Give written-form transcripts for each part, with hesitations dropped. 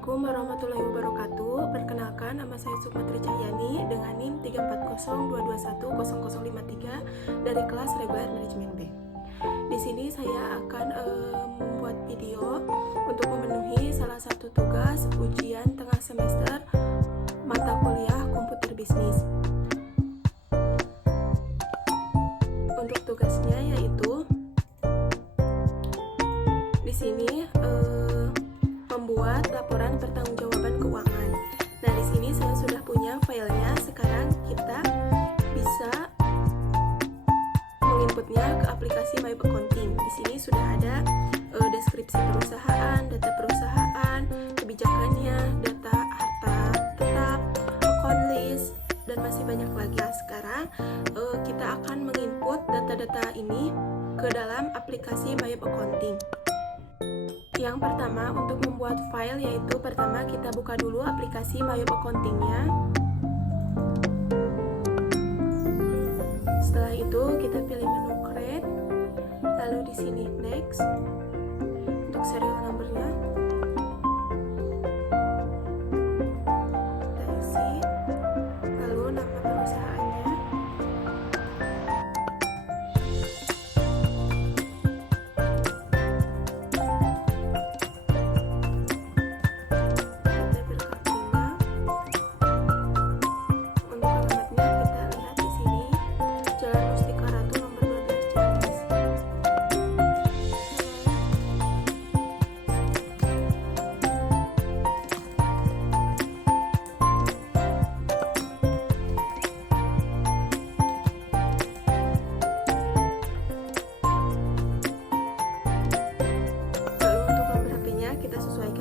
Assalamualaikum warahmatullahi wabarakatuh. Perkenalkan, nama saya Sukmatri Cahyani dengan NIM 34022100053 dari kelas reguler manajemen B. Di sini saya akan membuat video untuk memenuhi salah satu tugas ujian tengah semester mata kuliah komputer bisnis. Untuk tugasnya yaitu di sini membuat laporan pertanggungjawaban keuangan. Nah, di sini saya sudah punya filenya. Sekarang kita bisa menginputnya ke aplikasi My Accounting. Di sini sudah ada deskripsi perusahaan, data perusahaan, kebijakannya, data harta tetap, account list, dan masih banyak lagi. Nah, sekarang kita akan menginput data-data ini ke dalam aplikasi My Accounting. Yang pertama, untuk membuat file yaitu pertama kita buka dulu aplikasi My Accounting-nya. Setelah itu kita pilih menu Create, lalu di sini Next. Untuk serial number-nya kita isi, lalu nama perusahaannya.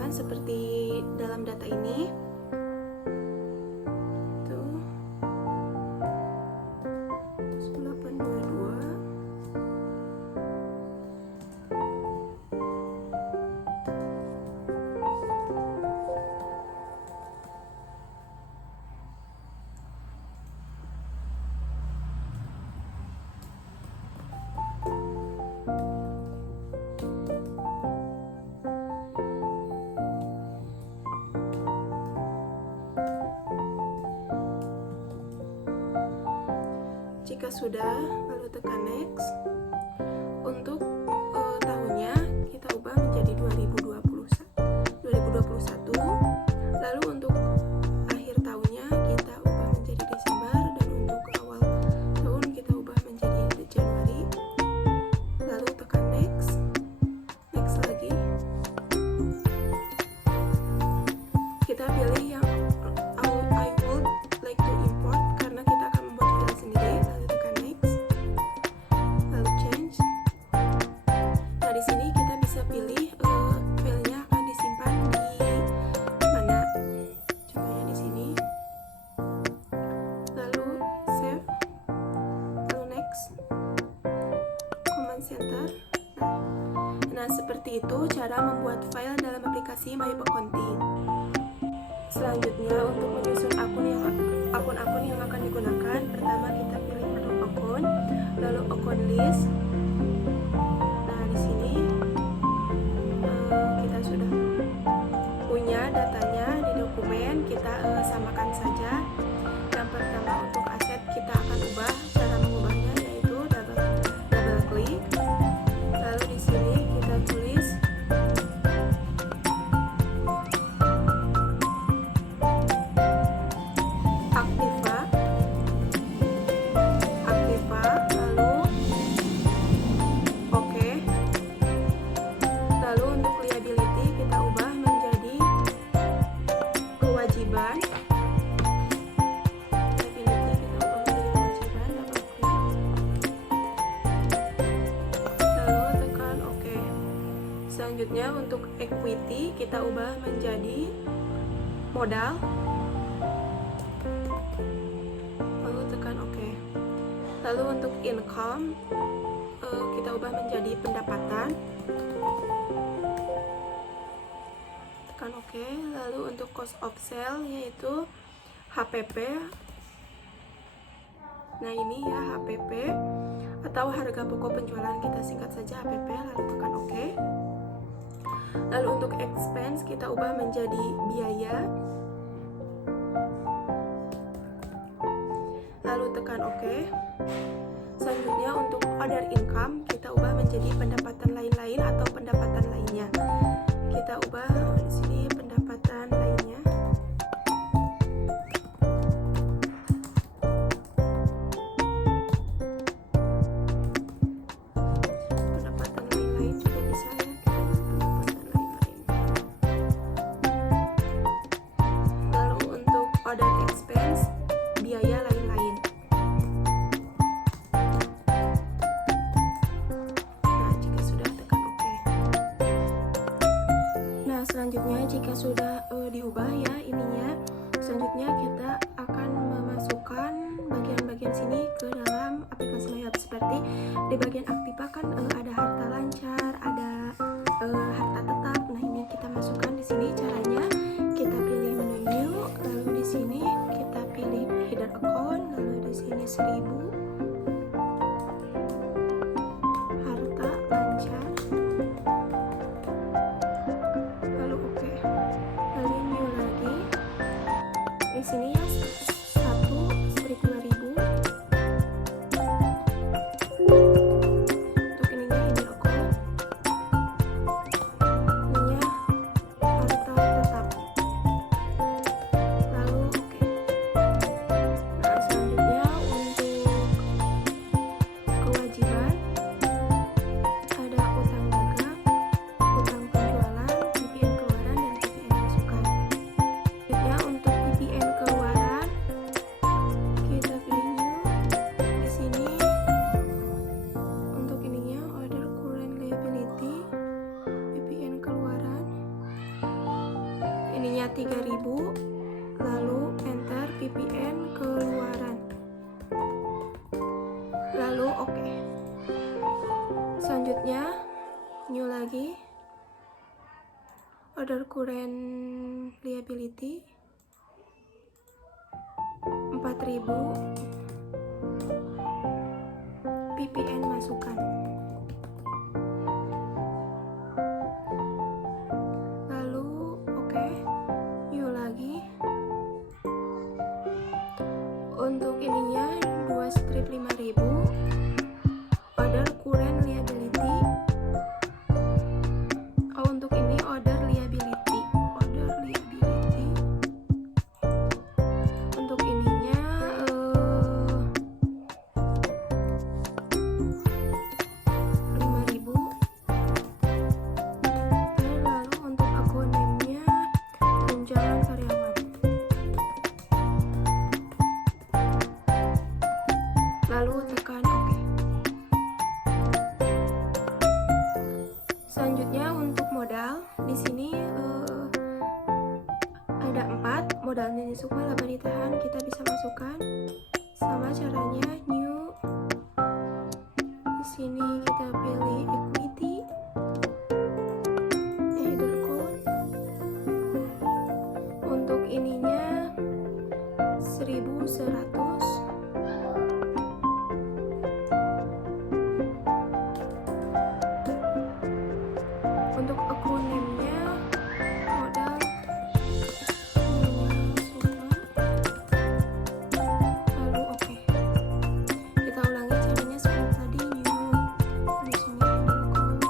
Seperti dalam data ini tuh 822. Jika sudah, lalu tekan next. Untuk tahunnya kita ubah menjadi 2021. Lalu untuk akhir tahunnya kita ubah menjadi Desember, dan untuk awal tahun kita ubah menjadi Januari. Lalu tekan next. Next lagi. Kita pilih yang I would like to import karena kita akan membuat file sendiri. Lalu tekan next, lalu change. Nah, di sini kita bisa pilih filenya akan disimpan di mana. Contohnya di sini. Lalu save, lalu next, command center. Nah, seperti itu cara membuat file dalam aplikasi My Accounting. Selanjutnya, untuk menyusun akun-akun yang akan digunakan, pertama kita pilih menu akun, lalu account list. Nah, di sini kita sudah punya datanya di dokumen. Kita samakan saja. Yang pertama, untuk aset kita akan ubah. Cara mengubahnya yaitu double klik. Lalu di sini kita tulis Aktiva, lalu oke. Lalu untuk liability kita ubah menjadi kewajiban. Lalu tekan oke. Selanjutnya untuk equity kita ubah menjadi modal. Lalu tekan oke. Lalu untuk income kita ubah menjadi pendapatan. Tekan oke. Lalu untuk cost of sale yaitu HPP. Nah, ini ya HPP atau harga pokok penjualan, kita singkat saja HPP. Lalu tekan oke. Lalu untuk expense kita ubah menjadi biaya. Lalu tekan OK. Selanjutnya untuk other income kita ubah menjadi pendapatan lain-lain atau pendapatan lainnya. Kita ubah di sini pendapatan lainnya. Pendapatan lain-lain juga bisa ya. Pendapatan lain-lain. Lalu untuk other expense biaya lain-lain. Selanjutnya jika sudah diubah ya ininya, selanjutnya kita akan memasukkan bagian-bagian sini ke dalam aplikasi MyHub. Seperti di bagian aktiva kan ada harta lancar, ada harta tetap. Nah ini kita masukkan di sini. Caranya kita pilih menu new, lalu di sini kita pilih hidden account, lalu di sini 1000 harta lancar. Di sini ya 1.000. Untuk ininya hidden account, ininya harta tetap. Lalu oke. Nah selanjutnya untuk kewajiban ada utang dagang, utang penjualan, PPN keluaran dan PPN masukan. Ya untuk PPN keluaran kita pilih new. Di sini untuk ininya order current liability, PPN keluaran ininya 3000, lalu enter PPN keluaran, lalu oke. Selanjutnya new lagi, order current liability 4000, PPN masukan, lalu oke. New lagi, untuk ininya 2 strip 5000, order current liability. Untuk ini order liability, untuk ininya 5000. Lalu untuk akun name-nya tunjangan karyawan, lalu tekan OK. Selanjutnya untuk modal di sini ada 4 modalnya di semua laba ditahan, kita bisa masukkan sama caranya new. Di sini kita pilih equity, hidden account. Untuk ininya 1100. Untuk akun name-nya modal lalu oke. Kita ulangi caranya seperti tadi, new. Di sini account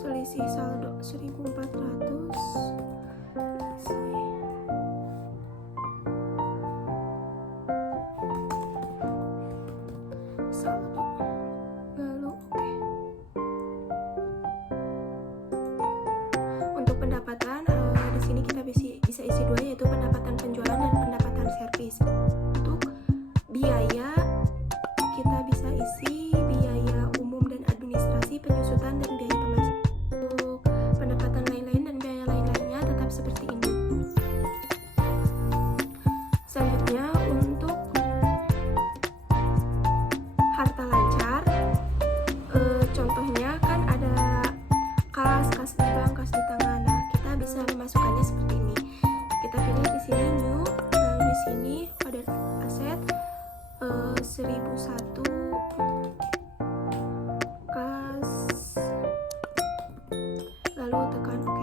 selisih saldo 1400. Saldo 1001 kas, lalu tekan OK.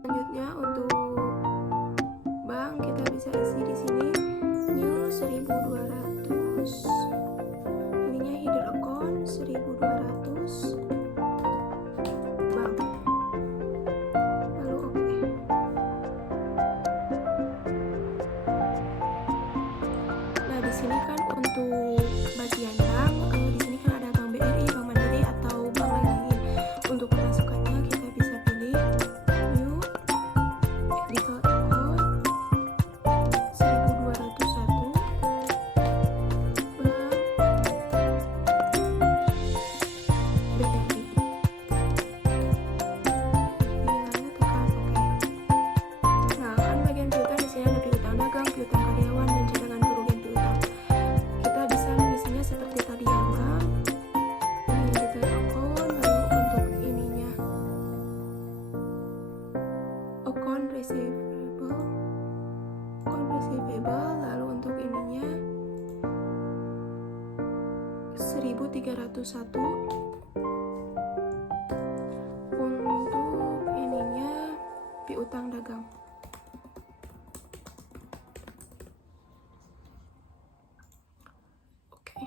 Selanjutnya untuk bank kita bisa isi di sini new 1200, ininya header account 1200 bank, lalu OK. Nah di sini kan untuk bagian bank, di sini kan ada Bank BRI, Bank Mandiri atau bank lain-lain. Untuk pemasukannya kita bisa pilih new editor account 1201 bank BRI. Lalu tekan OK. Nah kan bagian piutang di sini ada piutang dagang, piutang karyawan, dan cadangan kerugian piutang. Kita bisa mengisinya seperti tadi yang bank. Ini editor account, lalu untuk ininya account receivable, lalu untuk ininya 1301, untuk ininya piutang dagang. Oke.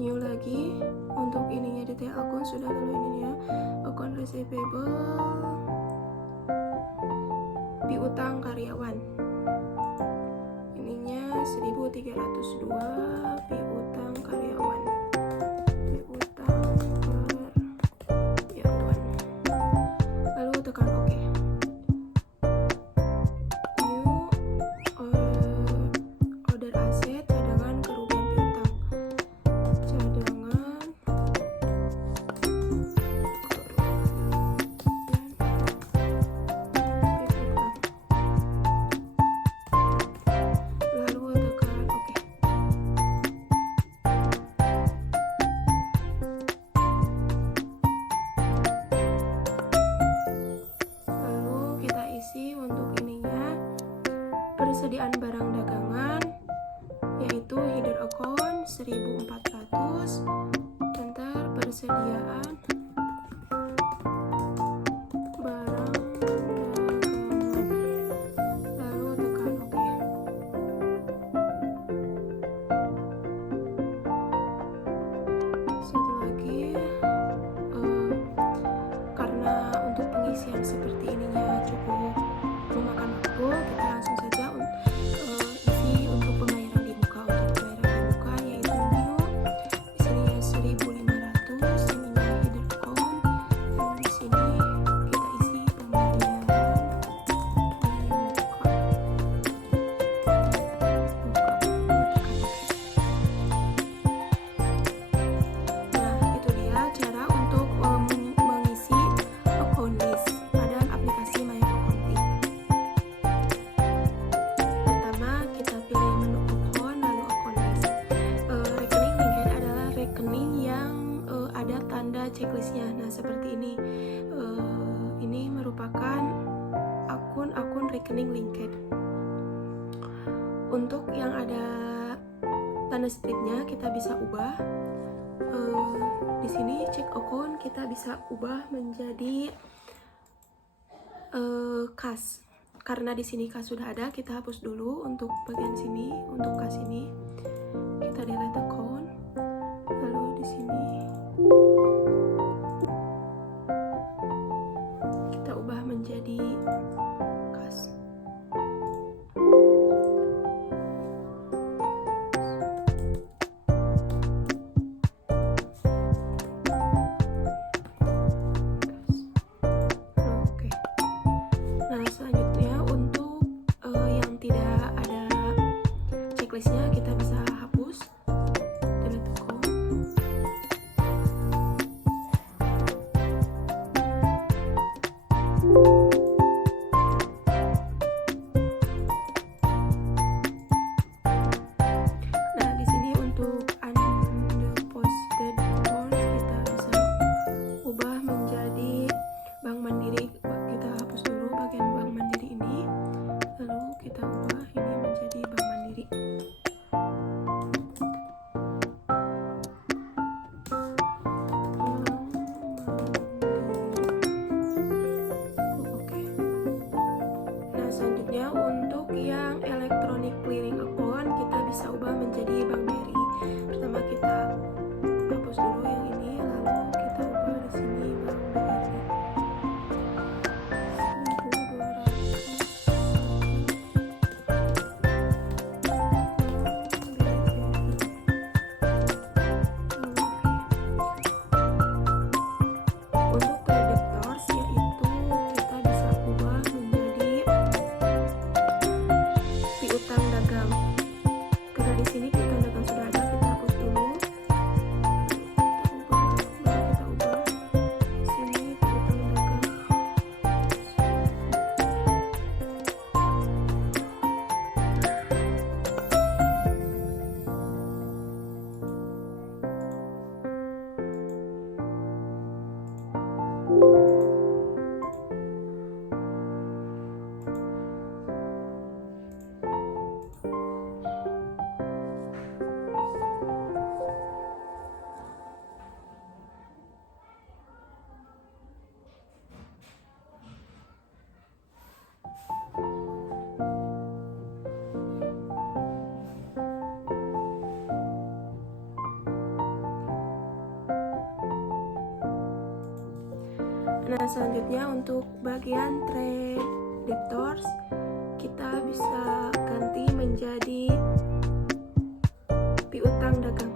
New lagi, untuk ininya detail akun sudah, lalu ininya account receivable piutang karyawan, ininya 1302 piutang karyawan, lalu tekan OK. New order aset, cadangan kerugian piutang, cadangan lalu tekan OK. Lalu kita isi untuk ininya persediaan barang dagangan, yaitu header account 1400, enter persediaan barang dagangan, lalu tekan OK. Satu lagi, karena untuk pengisian seperti ininya cukup memakan waktu, kita langsung saja isi untuk pembayaran di muka. Untuk pembayaran di muka yaitu new, di sini 1500, ininya header account, lalu di sini kita isi pembayaran di muka. Nah itu dia cara untuk mengisi account list pada aplikasi My Accounting. Pertama kita pilih menu account, lalu account list. Rekening linked adalah rekening yang ada tanda checklistnya. Nah seperti ini. Ini merupakan akun-akun rekening linked. Untuk yang ada tanda stripnya kita bisa ubah. Di sini check account kita bisa ubah menjadi kas. Karena di sini kas sudah ada, kita hapus dulu untuk bagian sini. Untuk kas ini kita delete account, lalu di sini kita ubah menjadi kas. Oke. Nah selanjutnya untuk yang tidak ada checklistnya kita bisa hapus, delete account. Nah di sini untuk undeposited funds kita bisa ubah menjadi Bank Mandiri. Kita hapus dulu bagian Bank Mandiri ini, lalu kita ubah ini menjadi Bank Mandiri. dagang. Karena di sini piutang dagang sudah ada, kita hapus dulu. Kita ubah. Sini piutang dagang. Nah, selanjutnya untuk bagian trade debtors, kita bisa ganti menjadi piutang dagang.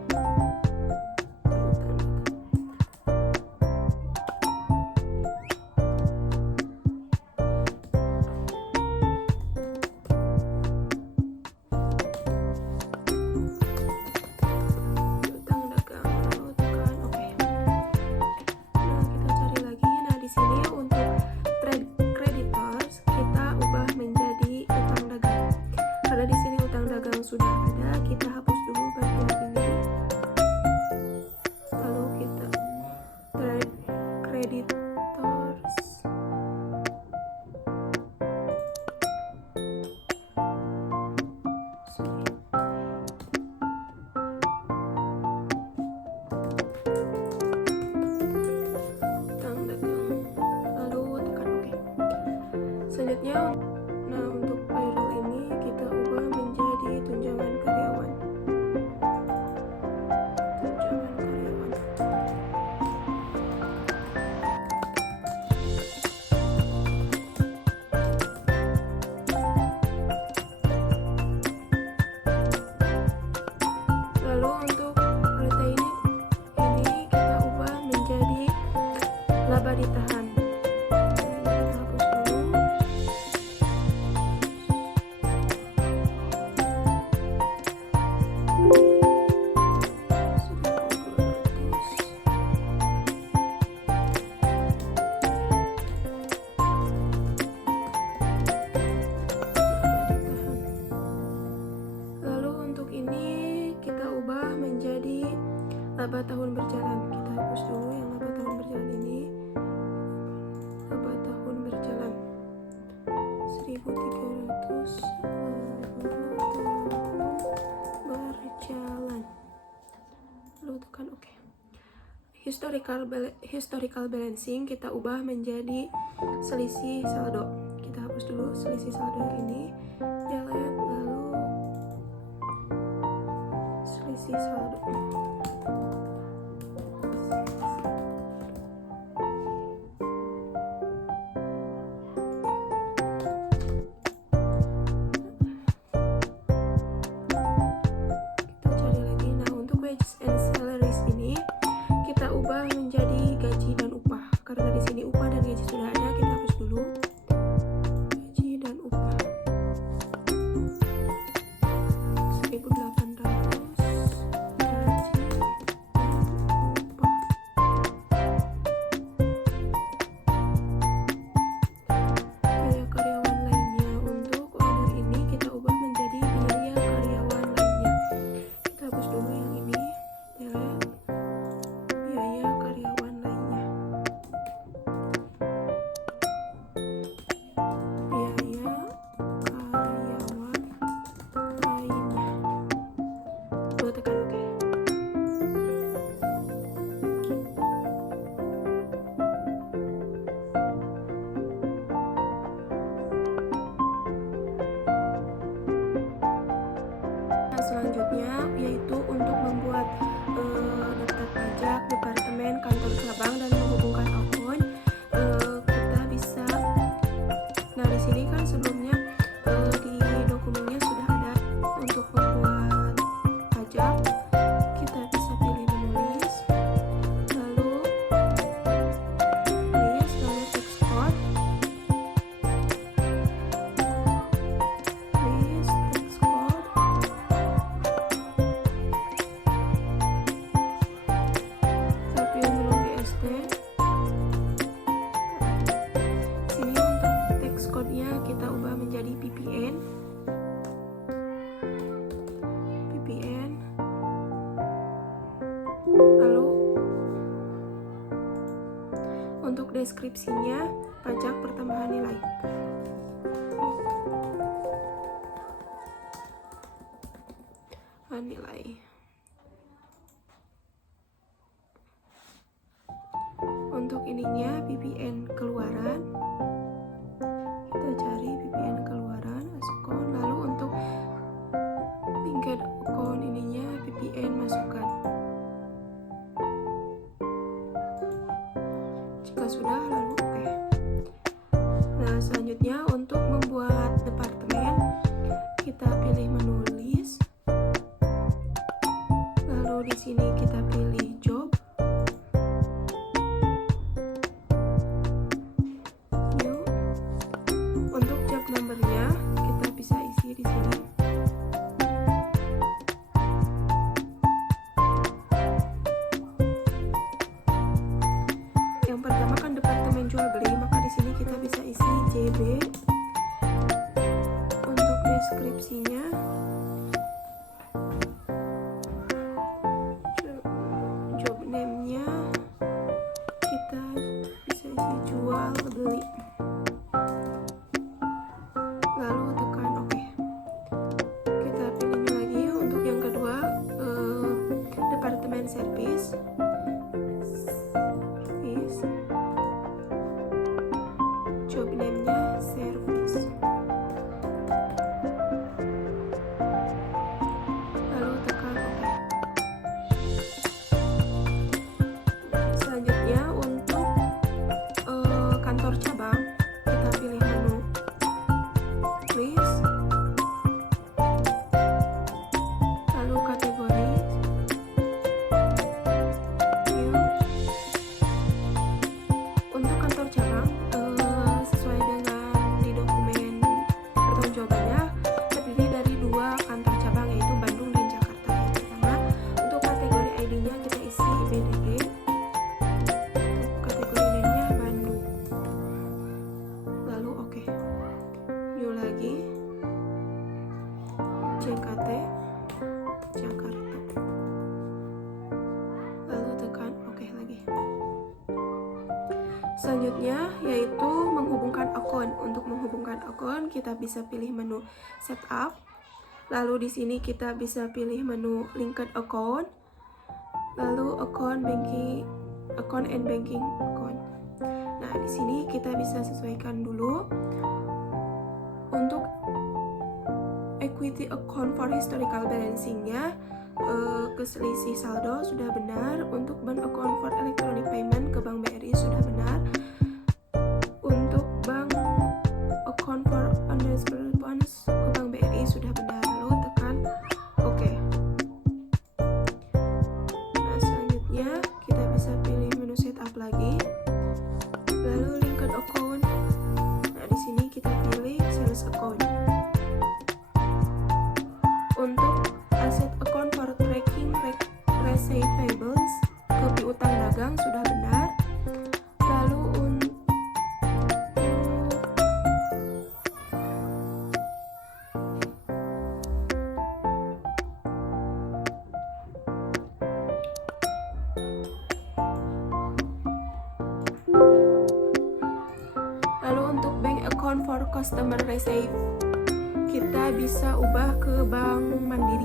Sudah ada, kita hapus dulu bagian ini. Lalu kita trade creditors. Utang dagang. Lalu tekan OK. Selanjutnya, nah untuk payroll ini kita ubah menjadi tunjangan karyawan. Lalu untuk retained ini kita ubah menjadi laba ditahan. Laba tahun berjalan, kita hapus dulu yang laba tahun berjalan ini. Laba tahun berjalan 1.300 berjalan. Lalu tekan OK. Historical balancing kita ubah menjadi selisih saldo. Kita hapus dulu selisih saldo yang ini. Delete, lalu selisih saldo. Menjadi gaji dan upah. Karena di sini upah dan gaji sudah ada, kita hapus dulu. Gaji dan upah 1.800 gaji dan upah. Biaya karyawan lainnya, untuk order ini kita ubah menjadi biaya karyawan lainnya. Kita hapus dulu yang ini. Biaya karyawan lainnya. Lalu tekan OK. Nah, selanjutnya yaitu untuk membuat daftar pajak, departemen, kantor cabang, dan menghubungkan akun. Kita bisa, nah di sini kan sebelumnya di dokumennya sudah ada untuk membuat pajak. Kita bisa pilih menulis, lalu list, lalu export, list, export. deskripsinya pajak pertambahan nilai. Nilai. Untuk ininya PPN keluaran, kita cari PPN keluaran akun. Lalu untuk linked account ininya PPN masukkan. Jika sudah, lalu oke. Nah, selanjutnya untuk membuat departemen, kita pilih menulis. Lalu di sini kita pilih job. New. Untuk job numbernya kita bisa isi di sini. Yang pertama kan departemen jual beli, maka di sini kita bisa isi JB. Untuk deskripsinya job name-nya kita bisa isi jual beli. Lalu tekan OK. Kita pilih lagi untuk yang kedua, departemen service. Job name-nya service. Lalu tekan OK. Selanjutnya untuk kantor cabang, kita pilih menu list, lalu kategori new. Untuk kantor cabang sesuai dengan di dokumen pertanggungjawabannya terdiri dari 2 kantor cabang, yaitu Bandung dan Jakarta. Yang pertama, untuk kategori ID-nya kita isi BDG. Kategori name-nya Bandung. Lalu oke. New lagi. JKT Jakarta. Lalu tekan oke lagi. Selanjutnya yaitu menghubungkan akun. Untuk menghubungkan akun kita bisa pilih menu setup. Lalu di sini kita bisa pilih menu linked account. Lalu account and banking account. Nah, di sini kita bisa sesuaikan dulu. Untuk equity account for historical balancing-nya keselisih saldo sudah benar. Untuk bank account for electronic payment ke Bank BRI sudah benar. Untuk bank account for undisbursed funds ke Bank BRI sudah benar. Lalu tekan OK. Nah, selanjutnya kita bisa pilih menu setup lagi. Lalu linked account. Nah, di sini kita pilih sales account. Untuk asset account for tracking receivables ke piutang dagang sudah benar. Lalu untuk bank account for customer receive kita bisa ubah ke Bank Mandiri.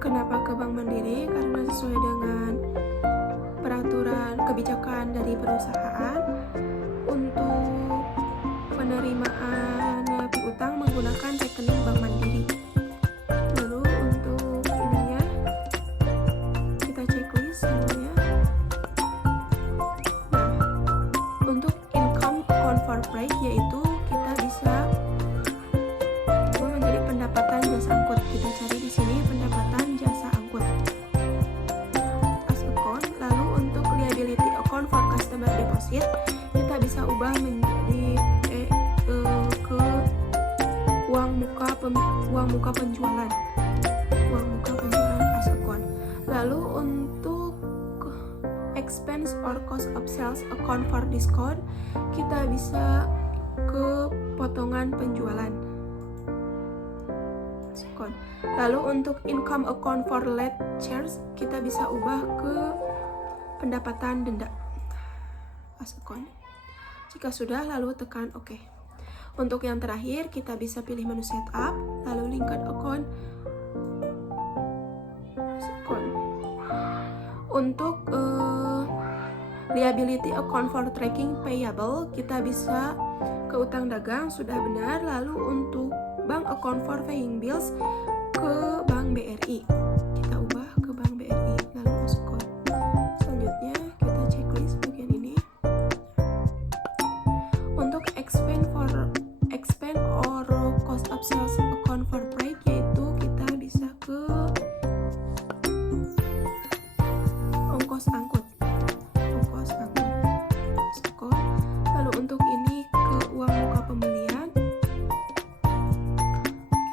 Kenapa ke Bank Mandiri? Karena sesuai dengan peraturan kebijakan dari perusahaan untuk penerimaan piutang menggunakan rekening Bank Mandiri. Lalu untuk ininya kita checklist semuanya. Nah, untuk income account for break yaitu kita bisa menjadi pendapatan jasa angkut. Kita cari di sini pendapatan jasa angkut as account. Lalu untuk liability account for customer deposit kita bisa ubah menjadi ke uang muka penjualan as account. Lalu untuk expense or cost of sales account for discount kita bisa ke potongan penjualan. Lalu untuk income account for late charge kita bisa ubah ke pendapatan denda as account. Jika sudah, lalu tekan OK. Untuk yang terakhir, kita bisa pilih menu setup, lalu linked account. Untuk liability account for tracking payable, kita bisa ke utang dagang, sudah benar. Lalu untuk bank account for paying bills, ke Bank BRI. Kita ubah ke Bank BRI, lalu masuk code. Selanjutnya kita checklist bagian ini. Untuk expand or cost of sales account for freight, yaitu kita bisa ke ongkos angkut. Lalu untuk ini ke uang muka pembelian,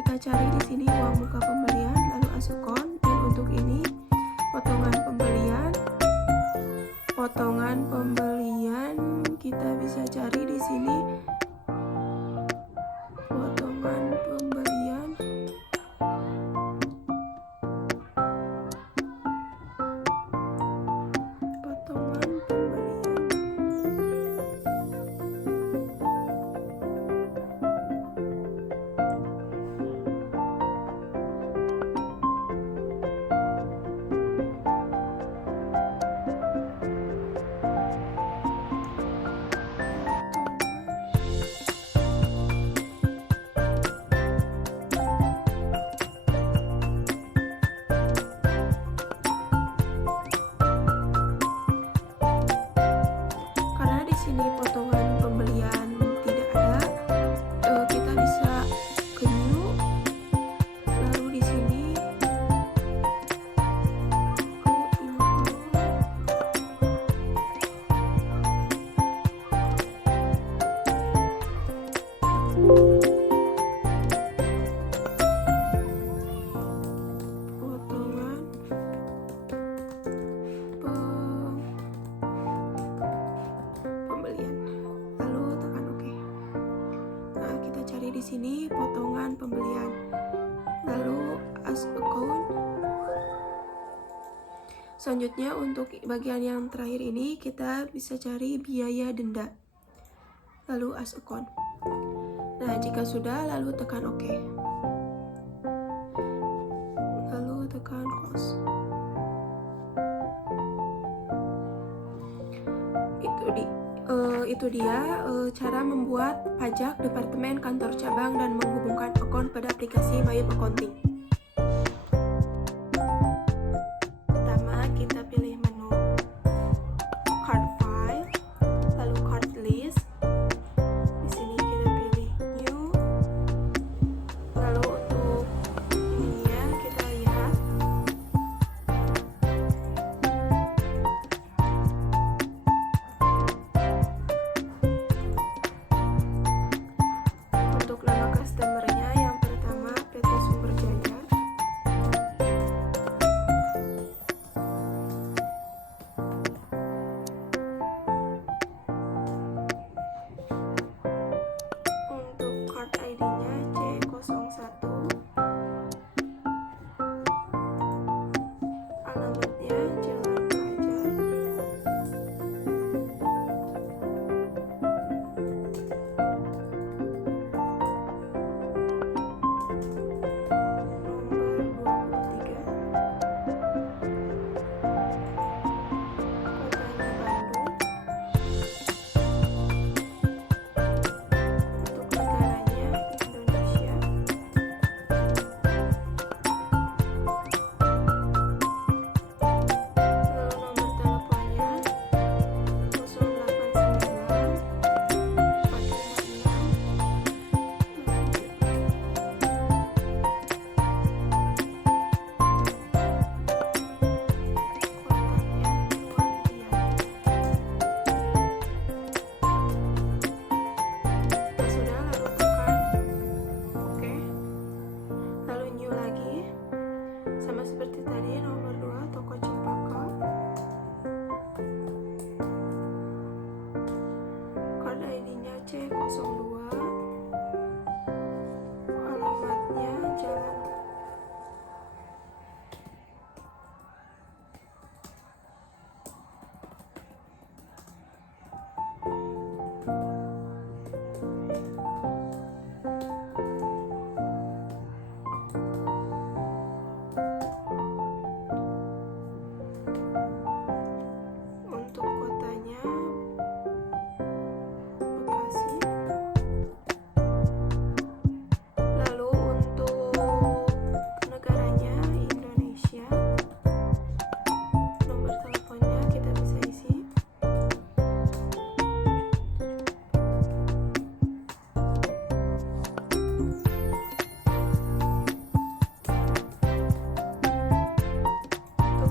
kita cari di sini uang muka pembelian, lalu account. Dan untuk ini potongan pembelian kita bisa cari di sini potongan pembelian. Karena di sini potongan pembelian tidak ada, kita bisa ke new, lalu di sini ke include. Potongan pembelian, lalu tekan OK. Nah, kita cari di sini potongan pembelian, lalu as account. Selanjutnya untuk bagian yang terakhir ini kita bisa cari biaya denda, lalu as account. Nah, jika sudah, lalu tekan OK, lalu tekan close. Itu dia cara membuat pajak departemen kantor cabang dan menghubungkan akun pada aplikasi Mayup Accounting. Pertama, kita pilih menu card file, lalu card list. Di sini kita pilih new. Lalu untuk ininya kita lihat. Untuk nama customer-nya yang pertama PT Sumber Jaya. Untuk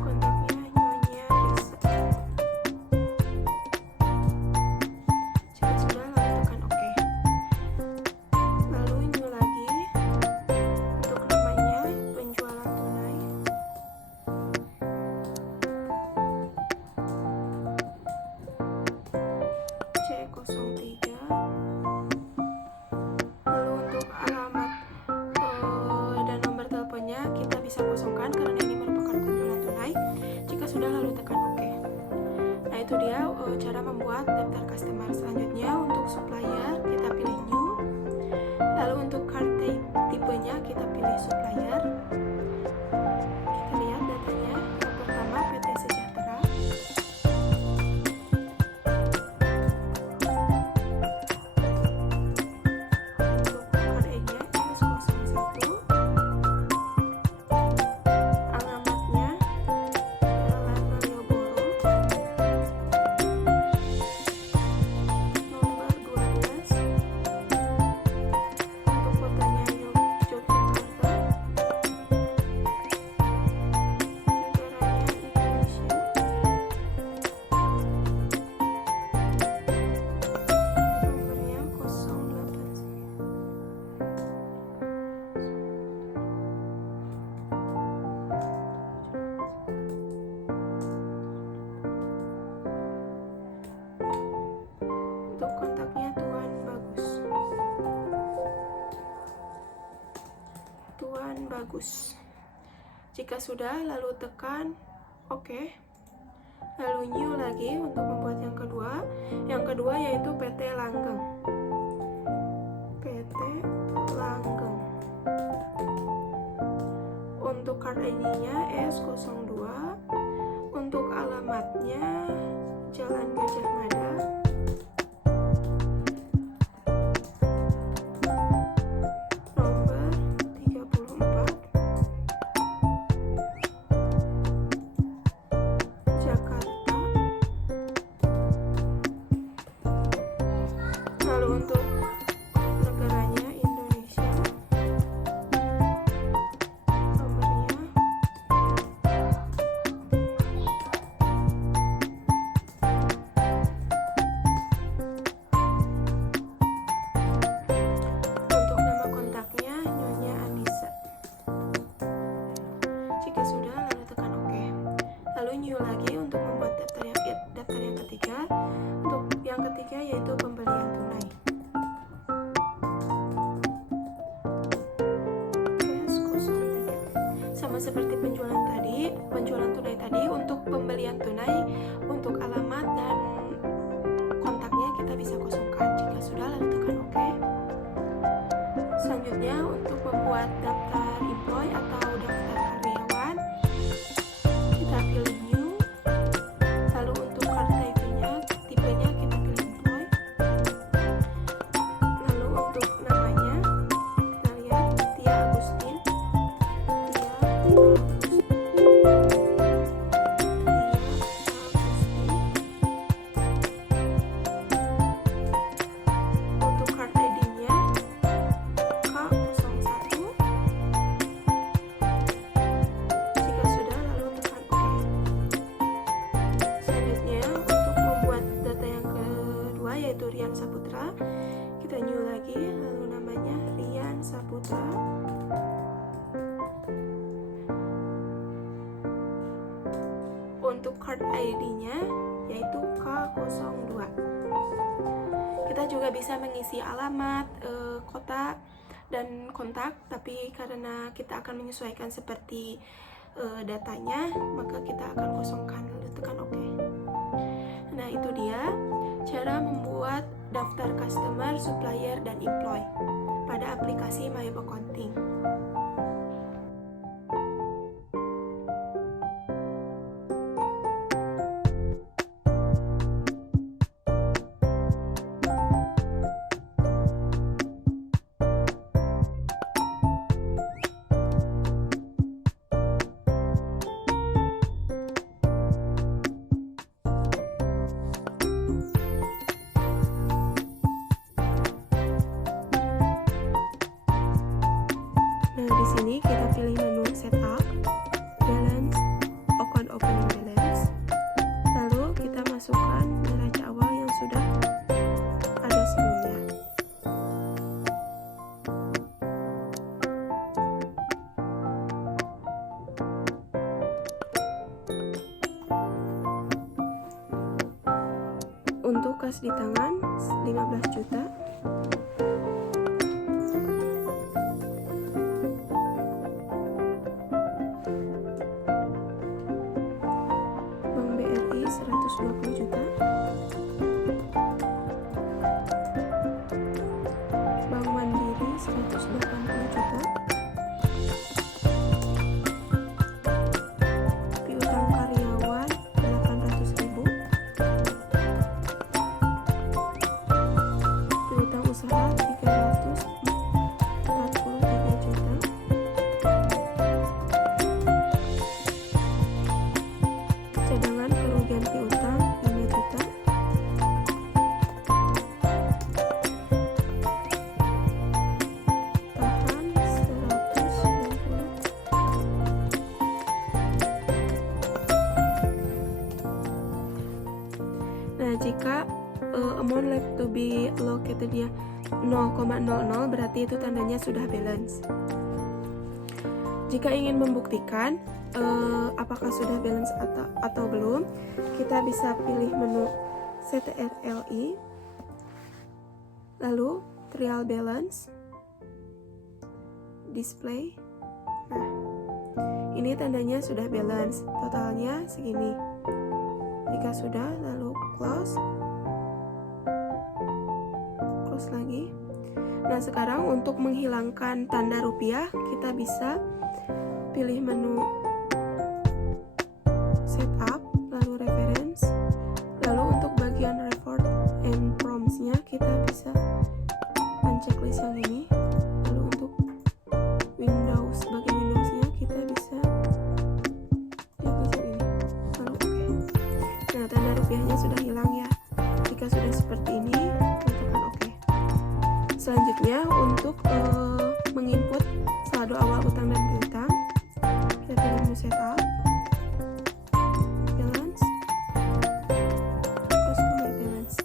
kontaknya Nyonya Risa. Jika sudah, lalu tekan OK. Lalu new lagi. Untuk namanya penjualan tunai. C03. Lalu untuk alamat dan nomor teleponnya kita bisa kosongkan karena ini merupakan penjualan tunai. Jika sudah, lalu tekan OK. Nah, itu dia cara membuat daftar customer. Selanjutnya untuk supplier kita pilih new. Lalu untuk card tipenya kita pilih supplier. Kita lihat datanya. Yang pertama PT Sejahtera. Untuk card ID-nya S01. Alamatnya Jalan Malioboro. Nomor 12. Untuk kotanya Yogyakarta. Negaranya Indonesia. Nomornya 08. Untuk kontaknya Tuan Bagus. Tuan Bagus. Jika sudah, lalu tekan OK. Lalu new lagi untuk membuat yang kedua. Yang kedua yaitu PT Langgeng. PT Langgeng. Untuk card ID-nya S02. Untuk alamatnya Jalan Gajah Mada. Nomor 34. Jakarta. Lalu untuk negaranya Indonesia. Nomornya untuk nama kontaknya Nyonya Anissa. Jika sudah, lalu tekan OK. Lalu new lagi untuk membuat daftar yang ketiga. Untuk yang ketiga yaitu pembelian tunai. S03. Sama seperti penjualan tunai tadi, untuk pembelian tunai, untuk alamat dan kontaknya kita bisa kosongkan. Jika sudah, lalu tekan OK. Selanjutnya untuk membuat daftar employee atau daftar karyawan, kita pilih new. Lalu untuk card tipenya kita pilih employee. Lalu untuk namanya kita lihat Tia Agustin. Untuk card ID-nya K01. Jika sudah, lalu tekan OK. Selanjutnya untuk membuat data yang kedua yaitu Rian Saputra, kita new lagi. Lalu namanya Rian Saputra. Untuk card ID-nya yaitu K02. Kita juga bisa mengisi alamat, kota, dan kontak, tapi karena kita akan menyesuaikan seperti datanya, maka kita akan kosongkan. Lalu tekan OK. Nah, itu dia cara membuat daftar customer, supplier, dan employee pada aplikasi MyBaccounting. Di sini kita pilih menu setup, balance, account opening balance. Lalu kita masukkan neraca awal yang sudah ada sebelumnya. Untuk kas di tangan 15 juta. Bank BRI 120 juta. Bank Mandiri 180 juta. Piutang karyawan 800.000. Piutang usaha 343 juta. Cadangan kerugian piutang 5 juta. Tahan 120. Nah, jika amount left to be allocated-nya 0,00 berarti itu tandanya sudah balance. Jika ingin membuktikan apakah sudah balance atau belum, kita bisa pilih menu CTRLI, lalu trial balance, display. Nah, ini tandanya sudah balance, totalnya segini. Jika sudah, lalu close lagi. Nah, sekarang untuk menghilangkan tanda rupiah, kita bisa pilih menu setup, lalu reference, lalu untuk bagian report and prompts-nya kita bisa unchecklist yang ini. Lalu untuk Windows, bagian Windows-nya kita bisa checklist yang ini. Lalu oke. Nah, tanda rupiahnya sudah hilang ya. Jika sudah seperti ini, tekan oke. Selanjutnya untuk menginput saldo awal utang dan piutang, kita pilih menu setup, balance, customer balance.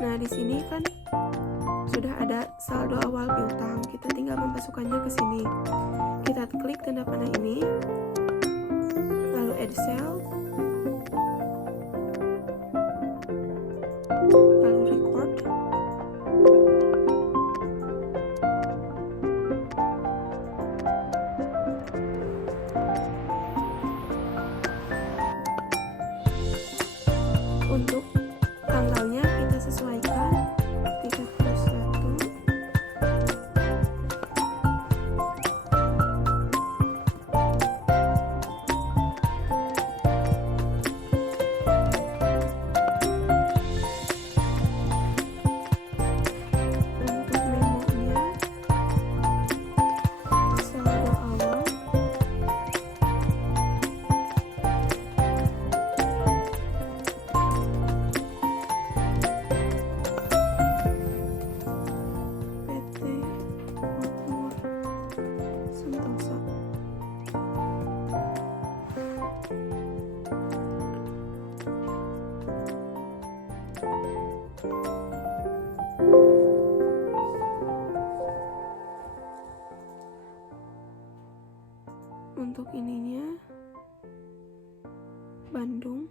Nah, di sini kan sudah ada saldo awal piutang, kita tinggal memasukkannya ke sini. Kita klik tanda panah ini, lalu add cell, lalu record. Untuk tanggalnya kita sesuaikan 31. Untuk memonya saldo awal, PT Makmur Sentosa. Untuk ininya Bandung.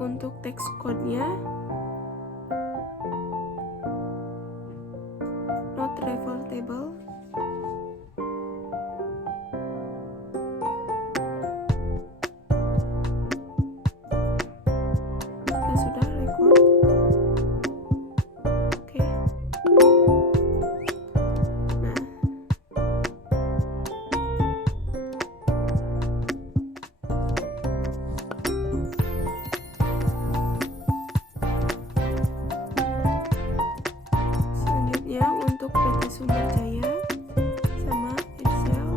Untuk text code-nya not revoltable. Jika sudah record, oke. Nah, selanjutnya untuk PT Sumber Jaya sama Excel.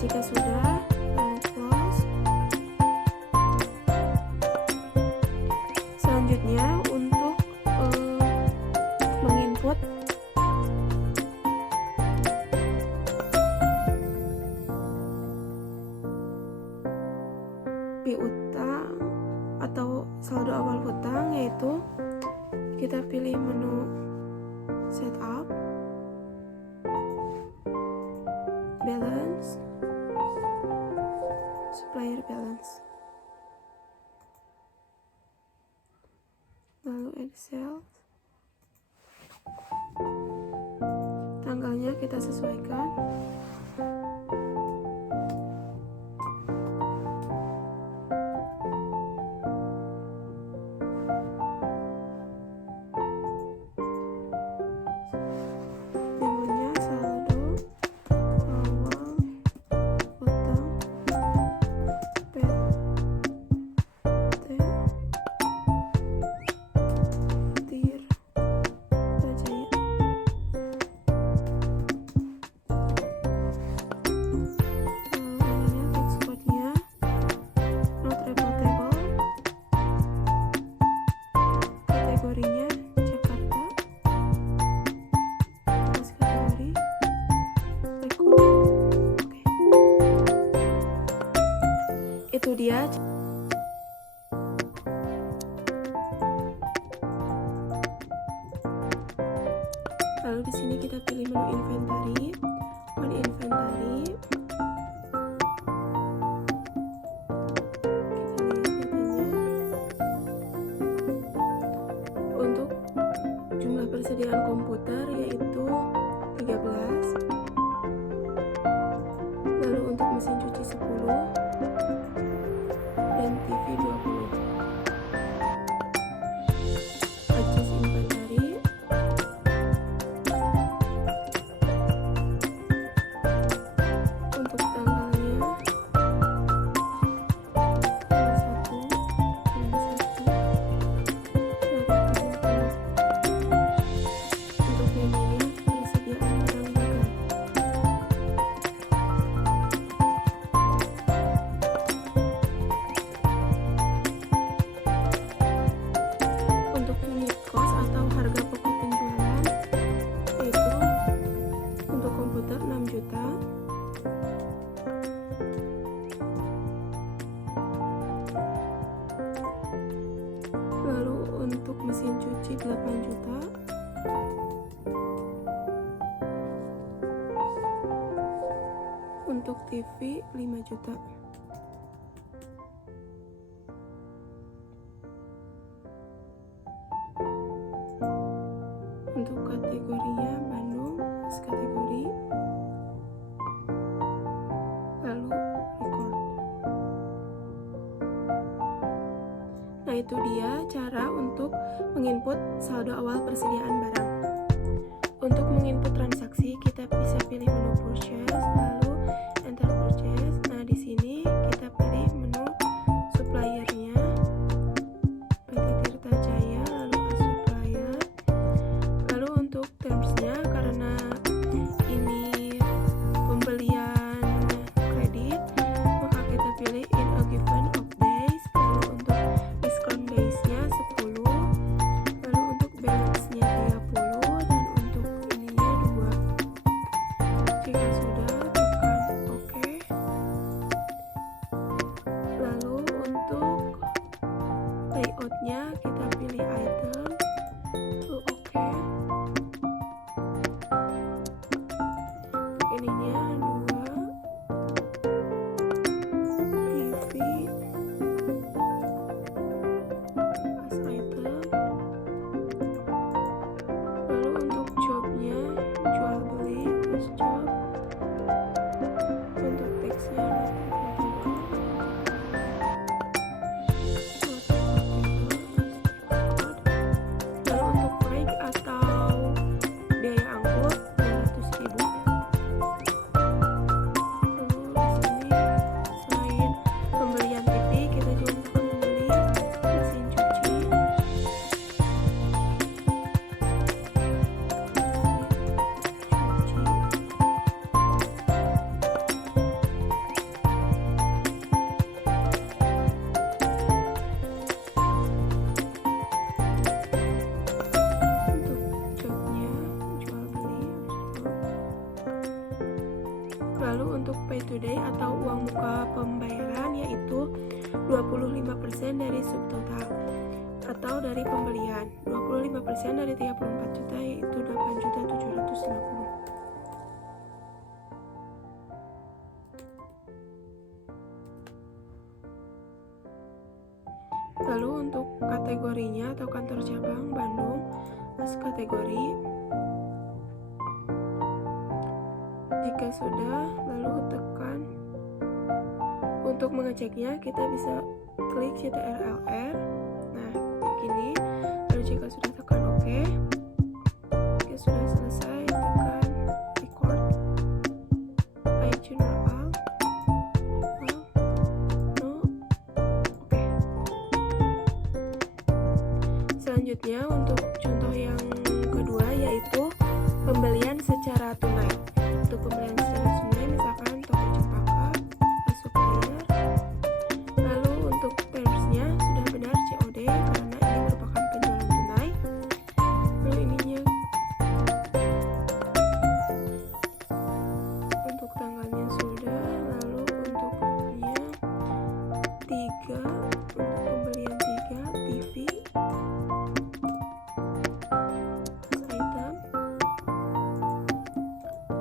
jika sudah, lalu close. Selanjutnya untuk menginput piutang atau saldo awal hutang, yaitu kita pilih menu setup, balance, supplier balance, lalu add sales, tanggalnya kita sesuaikan, namanya saldo awal hutang PT Tirta Jaya. Lalu ininya tax code-nya not reportable, kategorinya Jakarta, terus kategori record. Oke. Itu dia. Lalu di sini kita pilih menu inventory, on inventory. Kita lihat datanya. Untuk jumlah persediaan komputer yaitu 13. Lalu untuk mesin cuci 10 dan TV 20. Adjust inventory. Untuk tanggalnya tanggal 1, tanggal 1, untuk yang ini persediaan barang dagang. Untuk unit cost atau harga pokok penjualan, yaitu untuk komputer 6 juta, lalu untuk mesin cuci 8 juta, untuk TV 5 juta. Untuk kategorinya Bandung, kategori, lalu record. Nah, itu dia cara untuk menginput saldo awal persediaan barang. Untuk menginput transaksi, kita bisa pilih menu purchase, lalu enter purchase. Nah, di sini kita pilih menu suppliernya PT Tirta Jaya, lalu as supplier. Lalu untuk termsnya, karena ini pembelian kredit, maka kita pilih in a given of days. Lalu untuk discount days-nya 10, lalu untuk balance-nya 30, dan untuk ininya 2. Lalu untuk pay today atau uang muka pembayaran yaitu 25% dari subtotal atau dari pembelian. 25% dari 34 juta yaitu 8.750.000. Lalu untuk kategorinya atau kantor cabang Bandung, as kategori. Jika sudah, lalu tekan. Untuk mengeceknya kita bisa klik CTRLR. Nah, gini. Lalu jika sudah tekan OK. Jika sudah selesai, tekan record. General. Selanjutnya untuk contoh yang kedua yaitu pembelian secara tunai. Untuk pembelian secara tunai misalkan toko cempaka, supplier. Lalu untuk termsnya sudah benar COD karena ini merupakan penjualan tunai. Lalu ininya untuk tanggalnya sudah. Lalu untuk bukunya 3 untuk pembelian 3 TV.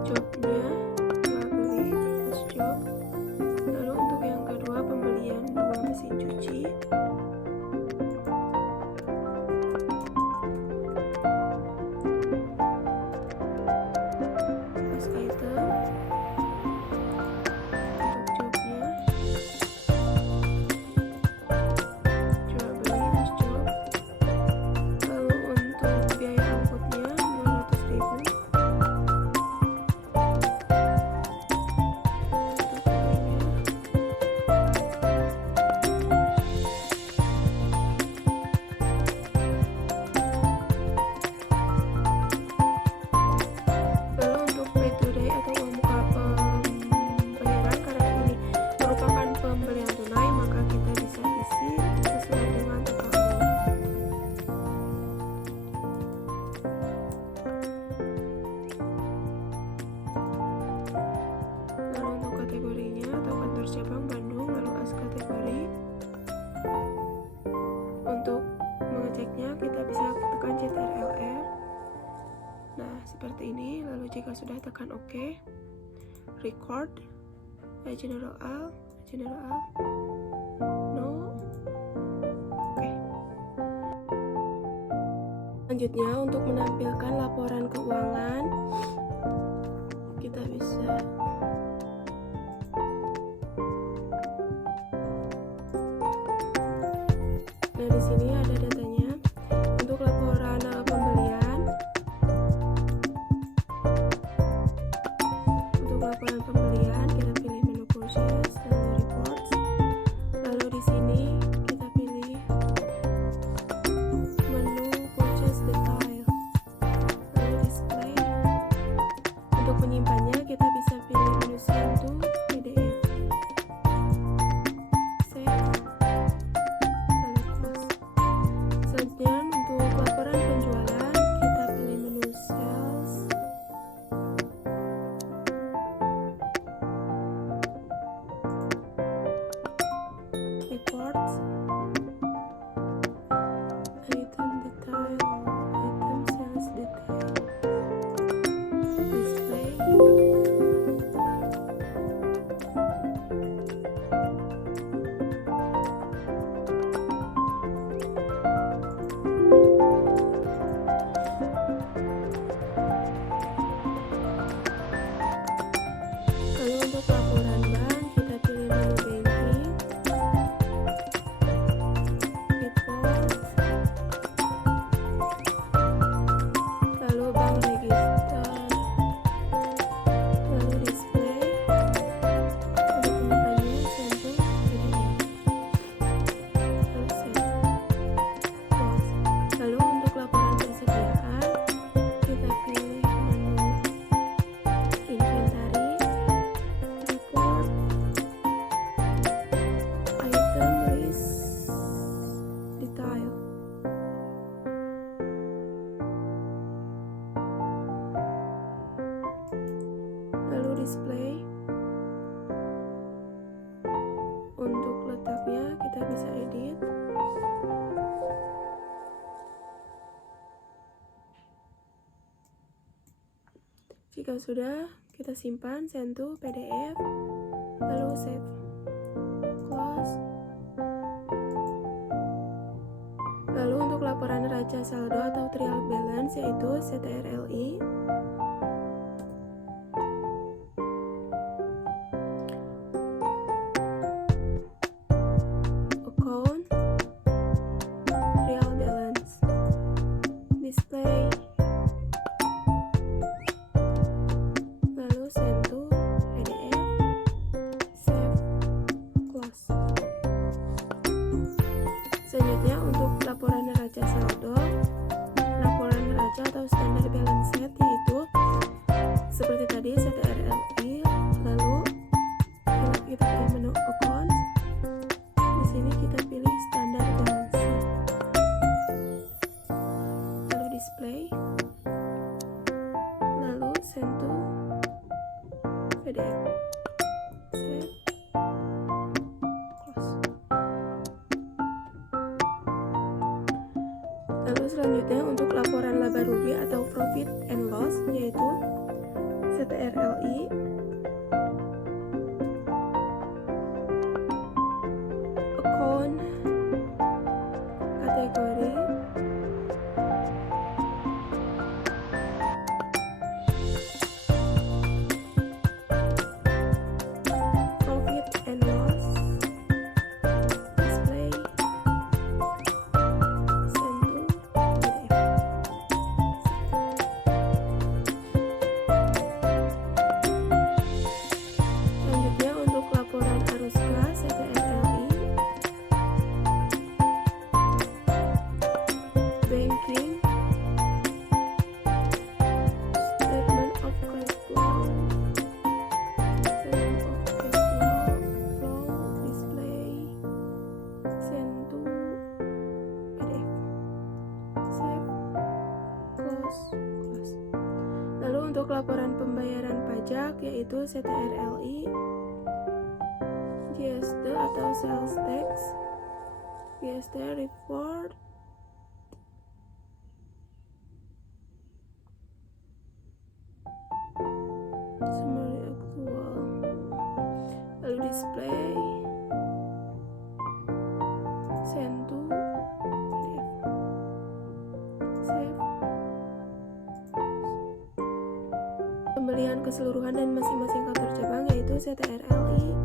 Jobnya jual beli plus job. Lalu untuk yang kedua pembelian 2 mesin cuci. Plus item. Untuk jobnya jual beli plus job. Lalu untuk biaya angkutnya 200.000. Cabang Bandung, lalu as kategori. Untuk mengeceknya kita bisa tekan CTRLR. Nah, seperti ini. Lalu jika sudah tekan OK, record, general, no, OK. Selanjutnya untuk menampilkan laporan keuangan, kita bisa di sini ada datanya. Untuk laporan pembelian, kita pilih menu purchase, lalu reports. Lalu di sini kita pilih menu purchase detail, lalu display. Untuk menyimpannya kita bisa pilih menu send to PDF. Jika sudah, kita simpan, send to PDF, lalu save, close. Lalu untuk laporan neraca saldo atau trial balance yaitu CTRLI. Account, trial balance, display, lalu send to PDF, save, close. Selanjutnya untuk laporan neraca saldo, laporan neraca atau standar balance sheet yaitu seperti tadi CTRLI, lalu kita pilih menu accounts. Di sini kita pilih standar balance sheet, lalu display, lalu send to PDF, save, close. Lalu selanjutnya untuk laporan laba rugi atau profit and loss yaitu CTRLI, account, kategori, profit and loss, display, send to PDF. Selanjutnya untuk laporan arus kas CTRLI, banking, statement of cash flow, display, send to PDF, save, close. Lalu untuk laporan pembayaran pajak yaitu CTRLI, GST atau sales tax, GST report, summary actual, lalu display, send to PDF, save. Pembelian keseluruhan dan masing-masing kantor cabang yaitu CTRLI,